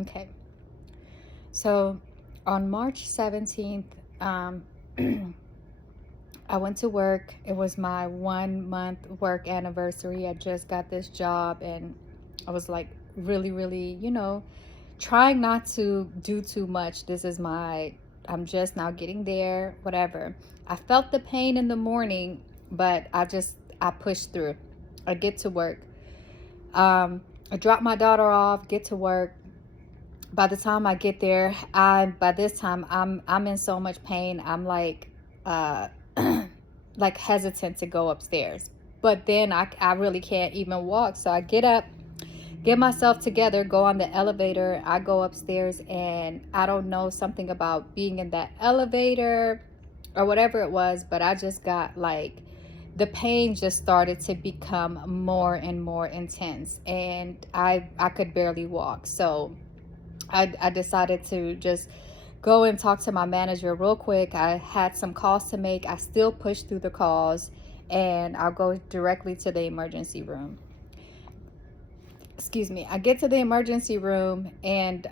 Okay. So on March 17th, I went to work. It was my 1 month work anniversary. I just got this job and I was like really, really, trying not to do too much. I'm just now getting there, whatever. I felt the pain in the morning, but I pushed through. I get to work. I drop my daughter off, get to work. By the time I get there, by this time I'm in so much pain. I'm uh like hesitant to go upstairs. But then I really can't even walk. So I get up, get myself together, go on the elevator. I go upstairs and I don't know, something about being in that elevator or whatever it was, but I just got like the pain just started to become more and more intense, and I could barely walk. So I decided to just go and talk to my manager real quick. I had some calls to make. I still pushed through the calls, and I'll go directly to the emergency room. Excuse me. I get to the emergency room, and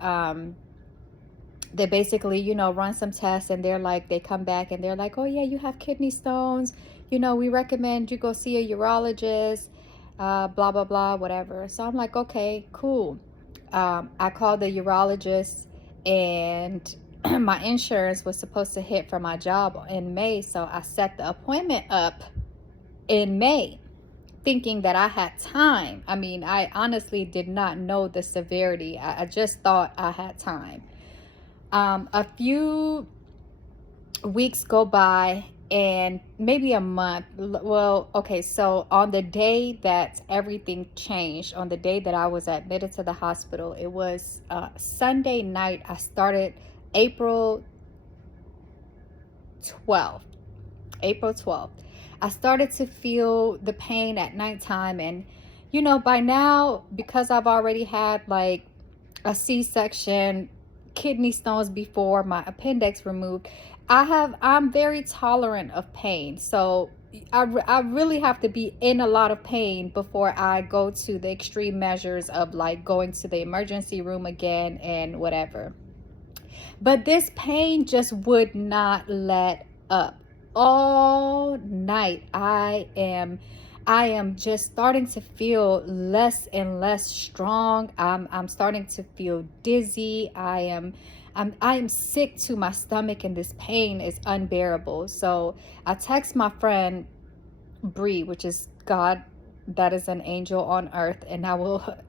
they basically, run some tests, and they come back and they're like, oh, yeah, you have kidney stones. We recommend you go see a urologist, blah, blah, blah, whatever. So I'm like, okay, cool. I called the urologist, and my insurance was supposed to hit for my job in May. So I set the appointment up in May, thinking that I had time. I mean, I honestly did not know the severity. I just thought I had time. A few weeks go by, and maybe a month. Well, okay, so on the day that everything changed, on the day that I was admitted to the hospital, it was Sunday night. I started April 12th. April 12th. I started to feel the pain at nighttime, and by now, because I've already had like a C-section, kidney stones before, my appendix removed, I'm very tolerant of pain. So I really have to be in a lot of pain before I go to the extreme measures of like going to the emergency room again and whatever. But this pain just would not let up. All night I am just starting to feel less and less strong. I'm starting to feel dizzy. I am sick to my stomach, and this pain is unbearable. So I text my friend Bree, which is God, that is an angel on earth. And I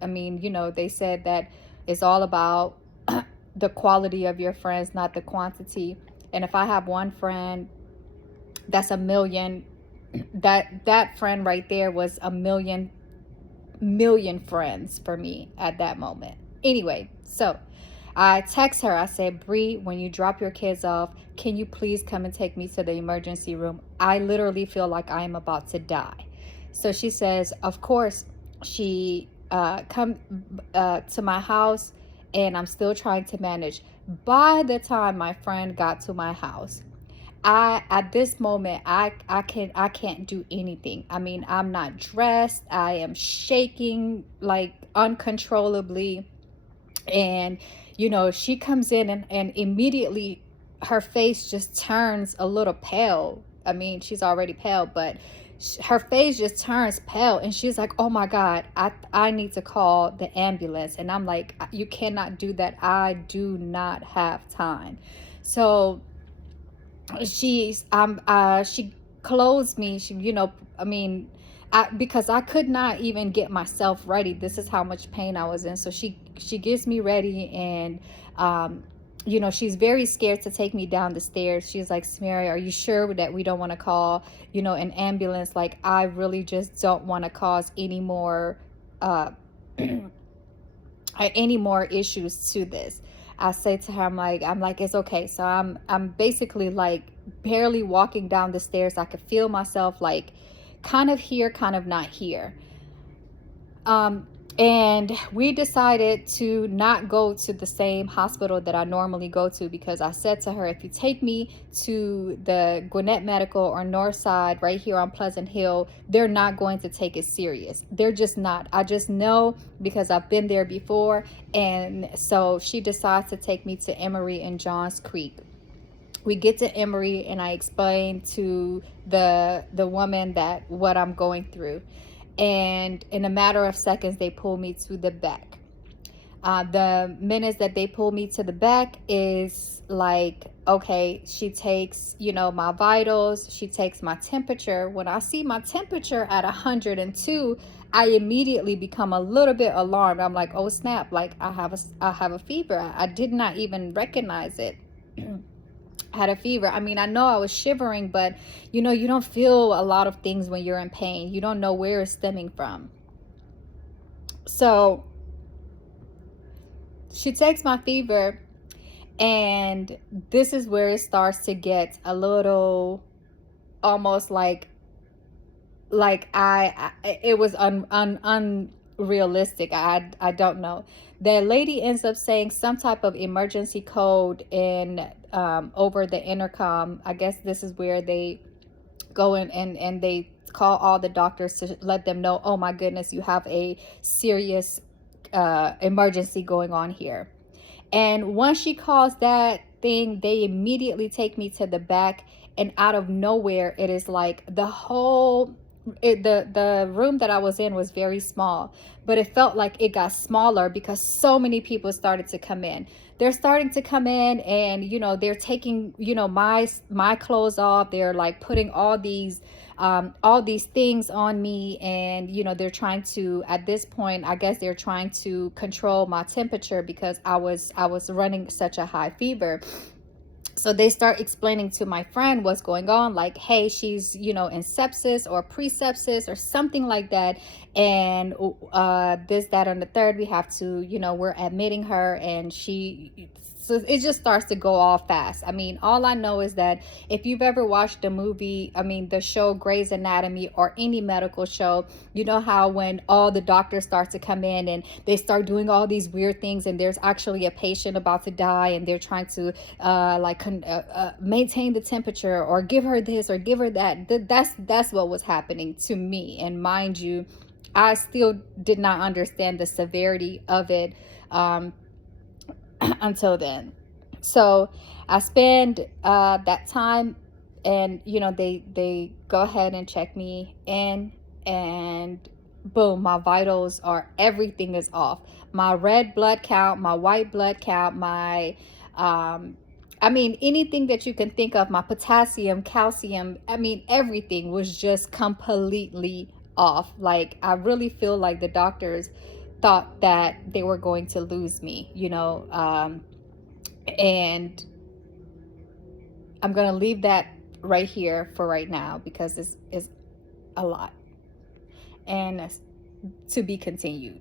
mean, they said that it's all about the quality of your friends, not the quantity. And if I have one friend, that's a million. That friend right there was a million friends for me at that moment. Anyway, so I text her. I said, Bree, when you drop your kids off, can you please come and take me to the emergency room? I literally feel like I am about to die. So she says, of course. She come to my house, and I'm still trying to manage. By the time my friend got to my house, at this moment I can't do anything. I mean, I'm not dressed. I am shaking like uncontrollably. And she comes in, and immediately her face just turns a little pale. I mean, she's already pale, but her face just turns pale, and she's like, oh my God, I need to call the ambulance. And I'm like, you cannot do that. I do not have time. So she clothes me. She, I mean, because I could not even get myself ready. This is how much pain I was in. So she gets me ready, and she's very scared to take me down the stairs. She's like, Smary, are you sure that we don't want to call an ambulance? Like, I really just don't want to cause any more any more issues to this. I say to her, I'm like, it's okay. So I'm basically like barely walking down the stairs. I could feel myself like kind of here, kind of not here. And we decided to not go to the same hospital that I normally go to, because I said to her, if you take me to the Gwinnett Medical or Northside right here on Pleasant Hill, they're not going to take it serious. They're just not. I just know, because I've been there before. And so she decides to take me to Emory and Johns Creek. We get to Emory, and I explain to the woman that what I'm going through, and in a matter of seconds they pull me to the back. The minutes that they pull me to the back is like, okay, she takes, my vitals, she takes my temperature. When I see my temperature at 102, I immediately become a little bit alarmed. I'm like, oh snap, like I have a fever. I did not even recognize it. Had a fever. I mean, I know I was shivering, but you don't feel a lot of things when you're in pain. You don't know where it's stemming from. So she takes my fever, and this is where it starts to get a little, almost like it was unrealistic. I don't know. The lady ends up saying some type of emergency code in over the intercom. I guess this is where they go in and they call all the doctors to let them know, oh my goodness, you have a serious emergency going on here. And once she calls that thing, they immediately take me to the back, and out of nowhere, it is like the room that I was in was very small, but it felt like it got smaller because so many people started to come in. They're starting to come in, and they're taking my clothes off. They're like putting all these things on me, and they're trying to, at this point, I guess they're trying to control my temperature because I was running such a high fever. So they start explaining to my friend what's going on, like, hey, she's in sepsis or pre-sepsis or something like that, and this, that, and the third, we have to, we're admitting her. And so it just starts to go all fast. I mean, all I know is that if you've ever watched the movie, the show Grey's Anatomy, or any medical show, you know how when all the doctors start to come in and they start doing all these weird things, and there's actually a patient about to die, and they're trying to maintain the temperature, or give her this or give her that. That's what was happening to me. And mind you, I still did not understand the severity of it until then. So I spend that time, and they go ahead and check me in, and boom, my vitals are, everything is off. My red blood count, my white blood count, my anything that you can think of, my potassium, calcium, everything was just completely off. Like, I really feel like the doctors thought that they were going to lose me, and I'm going to leave that right here for right now, because this is a lot, and to be continued.